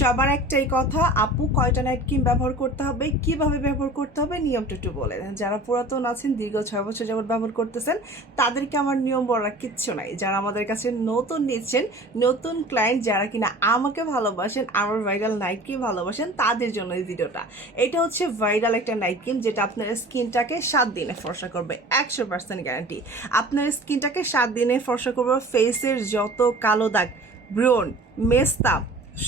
সবার একটাই কথা, আপু কয়টা নাইট ক্রিম ব্যবহার করতে হবে, কিভাবে ব্যবহার করতে হবে, নিয়মটা একটু বলে দেন। যারা পুরাতন আছেন, দীর্ঘ 6 বছর যাবত ব্যবহার করতেছেন, তাদেরকে আমার নিয়ম বলার কিচ্ছু নাই। যারা আমাদের কাছে নতুন নিচ্ছেন, নতুন ক্লায়েন্ট যারা কিনা আমাকে ভালোবাসেন, আমার ভাইরাল নাইট ক্রিম ভালোবাসেন, তাদের জন্য এই ভিডিওটা। এটা হচ্ছে ভাইরাল একটা নাইট ক্রিম যেটা আপনার স্কিনটাকে 7 দিনে ফর্সা করবে, 100% গ্যারান্টি। আপনার স্কিনটাকে 7 দিনে ফর্সা করবে, ফেসের যত কালো দাগ, ব্রণ, মেস্তা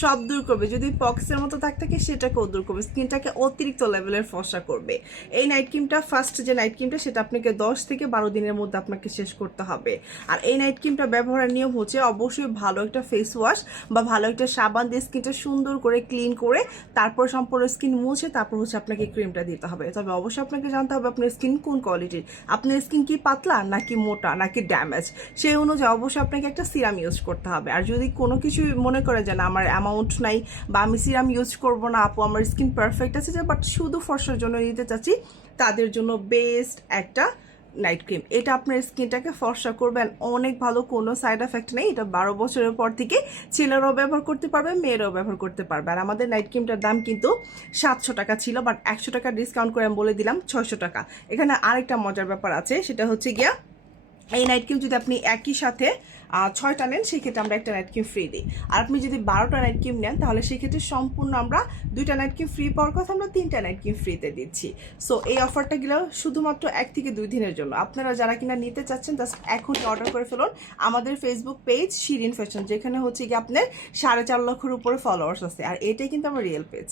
সব দূর করবে। যদি পক্সের মতো দাগ থাকে সেটাকেও দূর করবে, স্কিনটাকে অতিরিক্ত লেভেলের ফর্সা করবে। এই নাইট ক্রিমটা, ফার্স্ট যে নাইট ক্রিমটা, সেটা আপনাকে 10 থেকে 12 দিনের মধ্যে আপনাকে শেষ করতে হবে। আর এই নাইট ক্রিমটা ব্যবহারের নিয়ম হচ্ছে অবশ্যই ভালো একটা ফেস ওয়াশ বা ভালো একটা সাবান দিয়ে স্কিনটা সুন্দর করে ক্লিন করে তারপর সম্পূর্ণ স্কিন মুছে তারপর হচ্ছে আপনাকে ক্রিমটা দিতে হবে। তবে অবশ্যই আপনাকে জানতে হবে আপনার স্কিন কোন কোয়ালিটির, আপনার স্কিন কি পাতলা নাকি মোটা নাকি ড্যামেজ, সেই অনুযায়ী অবশ্যই আপনাকে একটা সিরাম ইউজ করতে হবে। আর যদি কোনো কিছু মনে করে যে না আমার অ্যামাউন্ট নাই বা আমি সিরাম ইউজ করবো না, আপু আমার স্কিন পারফেক্ট আছে যে বাট শুধু ফর্সার জন্য নিতে চাচ্ছি, তাদের জন্য বেস্ট একটা নাইট ক্রিম। এটা আপনার স্কিনটাকে ফর্সা করবেন, অনেক ভালো, কোনো সাইড এফেক্ট নেই। এটা 12 বছরের পর থেকে ছেলেরাও ব্যবহার করতে পারবে, মেয়েরাও ব্যবহার করতে পারবে। আর আমাদের নাইট ক্রিমটার দাম কিন্তু 700 টাকা ছিল, বাট 100 টাকা ডিসকাউন্ট করে আমি বলে দিলাম 600 টাকা। এখানে আরেকটা মজার ব্যাপার আছে, সেটা হচ্ছে গিয়া এই নাইট ক্রিম যদি আপনি একই সাথে 6টা নেন, সেক্ষেত্রে আমরা একটা নাইট ক্রিম ফ্রি দিই। আর আপনি যদি 12টা নাইট ক্রিম নেন, তাহলে সেক্ষেত্রে সম্পূর্ণ আমরা 2টা নাইট ক্রিম ফ্রি পাওয়ার কথা আমরা 3টা নাইট ক্রিম ফ্রিতে দিচ্ছি। সো এই অফারটা গেল শুধুমাত্র 1 থেকে 2 দিনের জন্য। আপনারা যারা কিনা নিতে চাচ্ছেন জাস্ট এখনই অর্ডার করে ফেলুন আমাদের ফেসবুক পেজ শিরিন ফ্যাশন, যেখানে হচ্ছে কি আপনার 4.5 লক্ষের উপরে ফলোয়ার্স আছে। আর এটাই কিন্তু আমার রিয়েল পেজ।